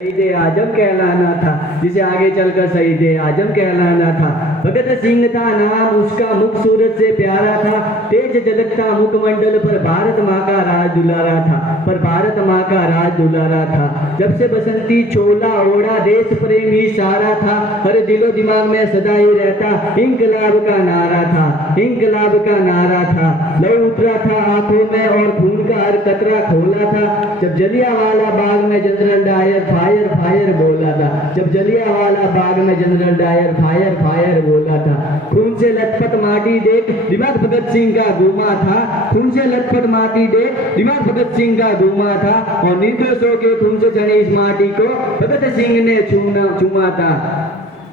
शहीद आजम कहलाना था, जिसे आगे चलकर शहीद आजम कहलाना था। भगत सिंह था नाम उसका, मुख सूरत से प्यारा था, तेज झलकता मुखमंडल पर भारत माँ का राज दुलारा था, पर भारत माँ का राज दुलारा था। जब से बसंती छोला ओढ़ा, देश प्रेम ही सारा था, हर दिलो दिमाग में सदा ही रहता इंकलाब का नारा था, इंकलाब का नारा था। लहू उतरा था आंखों में और खून का हर कतरा खोला था, जब जलियांवाला बाग में जनरल डायर फायर फायर बोला था, जब जलियांवाला बाग में जनरल डायर फायर फायर बोला था। खून से लथपथ माटी देख दिमाग भगत सिंह का घूमा था, खून से लथपथ माटी देख दिमाग भगत सिंह का घूमा था, और निर्दोषों के खून से चढ़ी इस माटी को भगत सिंह ने चूमा था,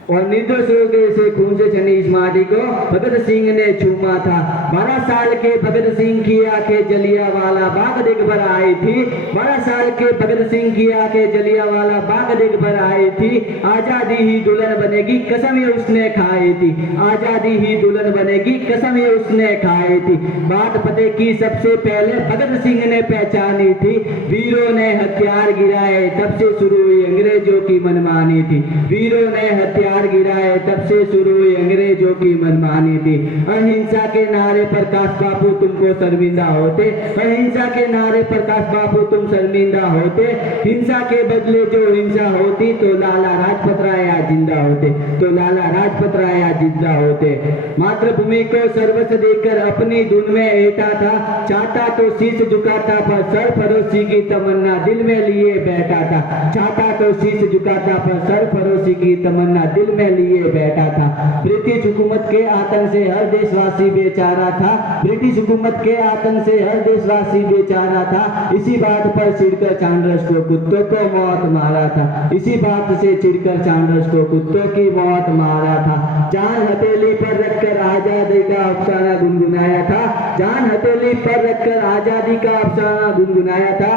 और निर्दोषों के से खून से चढ़ी इस माटी को भगत सिंह ने चूमा था। 12 साल के भगत सिंह की आंखें जलियांवाला बाग देख भर आई थी, 12 साल के भगत सिंह की आंखें जलियांवाला बाग देख भर आई थी। आजादी ही दुल्हन बनेगी कसम ये उसने खाई थी, आजादी ही दुल्हन बनेगी कसम ये उसने खाई थी। बात पते की सबसे पहले भगत सिंह ने पहचानी थी, वीरों ने हथियार गिराए तब से शुरू हुई अंग्रेजों की मनमानी थी, वीरों ने हथियार गिराए तब से शुरू हुई अंग्रेजों की मनमानी थी। अहिंसा के नारे पर काश बापू तुमको शर्मिंदा होते, अहिंसा के नारे पर काश बापू तुम शर्मिंदा होते, हिंसा के बदले जो हिंसा होती तो लाला राजपत राय आज जिंदा होते, तो लाला राजपत राय आज जिंदा होते। मातृभूमि को सर्वस्व देकर अपनी धुन में एटा था, चाहता तो शीश झुकाता पर सरफरोशी की तमन्ना दिल में लिए बैठा था, चाहता तो शीश झुकाता पर सरफरोशी की तमन्ना दिल में लिए बैठा था। ब्रिटिश हुकूमत के आतंक से हर देशवासी बेचारा था, ब्रिटिश हुकूमत के आतंक से हर देशवासी बेचारा था, इसी बात पर चिढ़कर चांड्रस को कुत्तों को मौत मारा था, इसी बात से चिढ़कर चांड्रस को कुत्तों की मौत मारा था। जान हथेली पर रखकर आजादी का अफसाना गुनगुनाया था, जान हथेली पर रखकर आजादी का अफसाना गुनगुनाया था।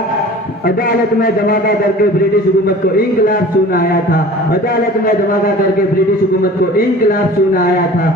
अदालत में धमाका करके ब्रिटिश हुकूमत को इंकलाब सुनाया था, अदालत में धमाका करके ब्रिटिश हुकूमत को इंकलाब सुनाया था।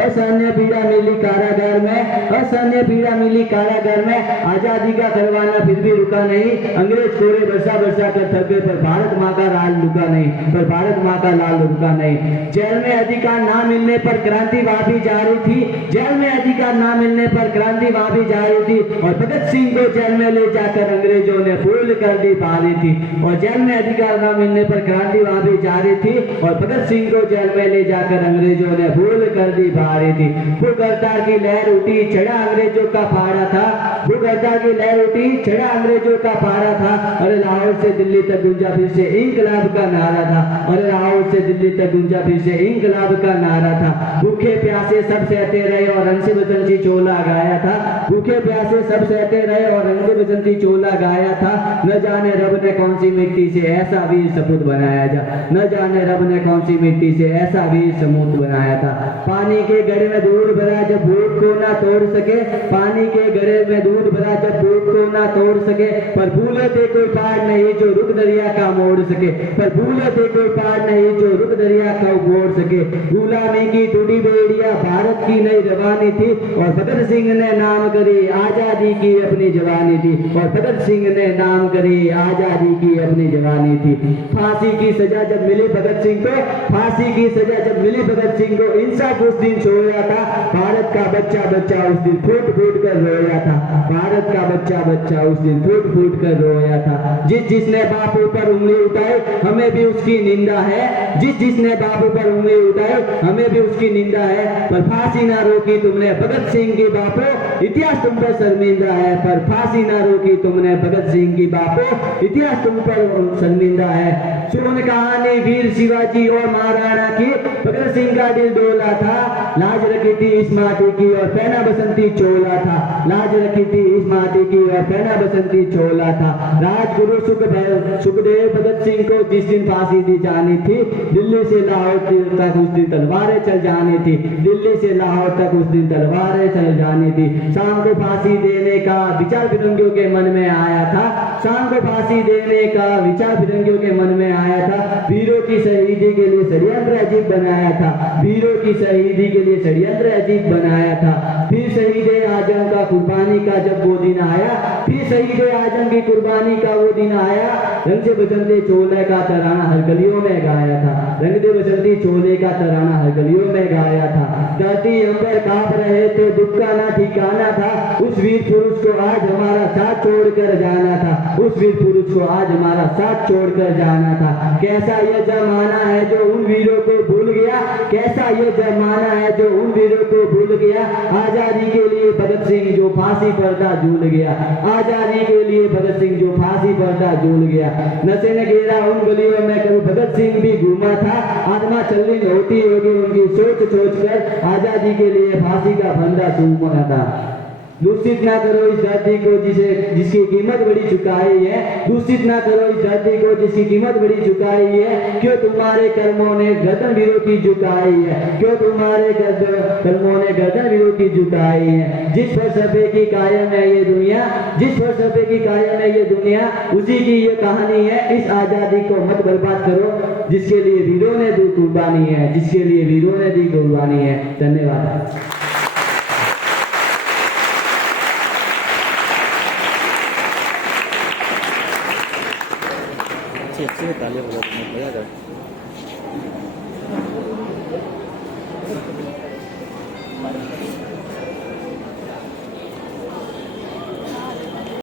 असहनीय पीड़ा मिली कारागार में, असहनीय पीड़ा मिली कारागार में, आजादी का करवाना फिर भी रुका नहीं, अंग्रेज कोड़े बरसा बरसा कर थके पर भारत माँ का लाल रुका नहीं, पर भारत माँ का लाल रुका नहीं। जेल में अधिकार ना मिलने पर क्रांति वहां भी जारी थी, जेल में अधिकार ना मिलने पर क्रांति वहां भी जारी थी, और भगत सिंह को जेल में ले जाकर अंग्रेजों ने फूल कर दी भारी थी, और जेल में अधिकार ना मिलने पर क्रांति वहां भी जारी थी, और भगत सिंह को जेल में ले जाकर अंग्रेजों ने फूल कर दी भारी थी। भूख हड़ताल की लहर उठी, चढ़ा अंग्रेजों का पहाड़ा था, भूख हड़ताल की लहर उठी, चढ़ा अंग्रेजों का पहाड़ा था, अरे लाहौर से दिल्ली तक गूंजा फिर से इंकलाब का नारा था, अरे लाहौर से दिल्ली तक गूंजा फिर से इंकलाब का नारा था। भूखे प्यासे सब सहते रहे और रंसी बसंती चोला गाया था, भूखे प्यासे सब सहते रहे और रंसी बसंती चोला गाया था। न जाने रब ने कौन सी मिट्टी से ऐसा वीर सपूत बनाया जा, न जाने रब ने कौन सी मिट्टी से ऐसा वीर सपूत बनाया था। पानी के घड़े में दूध भरा जब भूख को ना तोड़ सके, पानी के घड़े में दूध भरा जब भूख को ना तोड़ सके, पर भूले थे कोई पहाड़ नहीं जो रुख दरिया का मोड़ सके, पर भूले थे कोई पहाड़ नहीं जो रुख दरिया का मोड़ सके। गुलामी की टूटी बेड़िया भारत की नई रवानी थी, और भगत सिंह ने नाम करी आजादी की अपनी जवानी थी, और भगत सिंह ने नाम करी आजादी की अपनी जवानी थी। फांसी की सजा जब मिली भगत सिंह को, फांसी की सजा जब मिली भगत सिंह को, इंसाफ उस दिन सोया था, भारत का बच्चा बच्चा उस दिन फूट फूट कर रोया था, भारत का बच्चा बच्चा उस दिन फूट फूट कर रोया था। जिसने बापू पर उंगली उठाई हमें भी उसकी निंदा है, जिसने बापू पर उंगली उठाई हमें भी उसकी निंदा है, पर फांसी ना रोकी तुमने भगत सिंह की बापू, इतिहास तुम पर शर्मिंदा है, पर फांसी ना रोकी तुमने भगत सिंह की बापू, इतिहास तुम पर शर्मिंदा है। सुन कहानी वीर शिवाजी और महाराणा की, भगत सिंह का दिल डोला था, लाज रखी थी इस माटी की और पहना बसंती चोला था, लाज रखी थी इस माटी की और पहना बसंती चोला था। राजगुरु सुखदेव भगत सिंह को जिस दिन फांसी दी जानी थी, दिल्ली से लाहौर तक उस दिन तलवारें चल जानी थी, दिल्ली से लाहौर तक उस दिन तलवारें चल जानी थी। शाम को फांसी देने का विचार फिरंगियों के मन में आया था, शाम को फांसी देने का विचार फिरंगियों के मन में आया था, वीरों की शहीदी के लिए षड्यंत्र अजीब बनाया था, वीरों की शहीदी के लिए षड्यंत्र अजीब बनाया था। फिर शहीद आजम का कुर्बानी का जब वो दिन आया, फिर शहीद आजम की कुर्बानी का वो दिन आया, रंग से बसंती चोले का तराना हर गलियों में गाया था, रंग से बसंती चोले का तराना हर गलियों में गाया था। धरती अंबर कांप रहे थे, दुख का ना ठिकाना था, उस वीर पुरुष को आज हमारा साथ छोड़कर जाना था, उस वीर पुरुष को आज हमारा साथ छोड़कर जाना था। कैसा ये जमाना है जो उन वीरों को भूल गया, कैसा ये जमाना है जो उन वीरों को भूल गया। आजादी के लिए भगत सिंह जो फांसी पर झूल गया, आजादी के लिए भगत सिंह जो फांसी पर झूल गया। नशे ने घेरा उन गलियों में कभी भगत सिंह भी घूमा था, आत्मा चलनी होती होगी उनकी सोच सोच कर, आजादी के लिए फांसी का फंदा चूमा था। दूषित ना करो इस धरती को जिसकी कीमत बड़ी चुकाई है, दूषित ना करो इस धरती को जिसकी कीमत बड़ी चुकाई है। क्यों तुम्हारे कर्मों ने गर्दन वीरों की झुकाई है, क्यों तुम्हारे कर्मों ने गर्दन वीरों की झुकाई है। जिस फलसफे की कायम है ये दुनिया, जिस फलसफे की कायम है ये दुनिया, उसी की ये कहानी है। इस आजादी को मत बर्बाद करो जिसके लिए वीरों ने दी कुर्बानी है, जिसके लिए वीरों ने दी कुर्बानी है। धन्यवाद। अच्छी तालियां बजाते हैं, मजा आ जाए।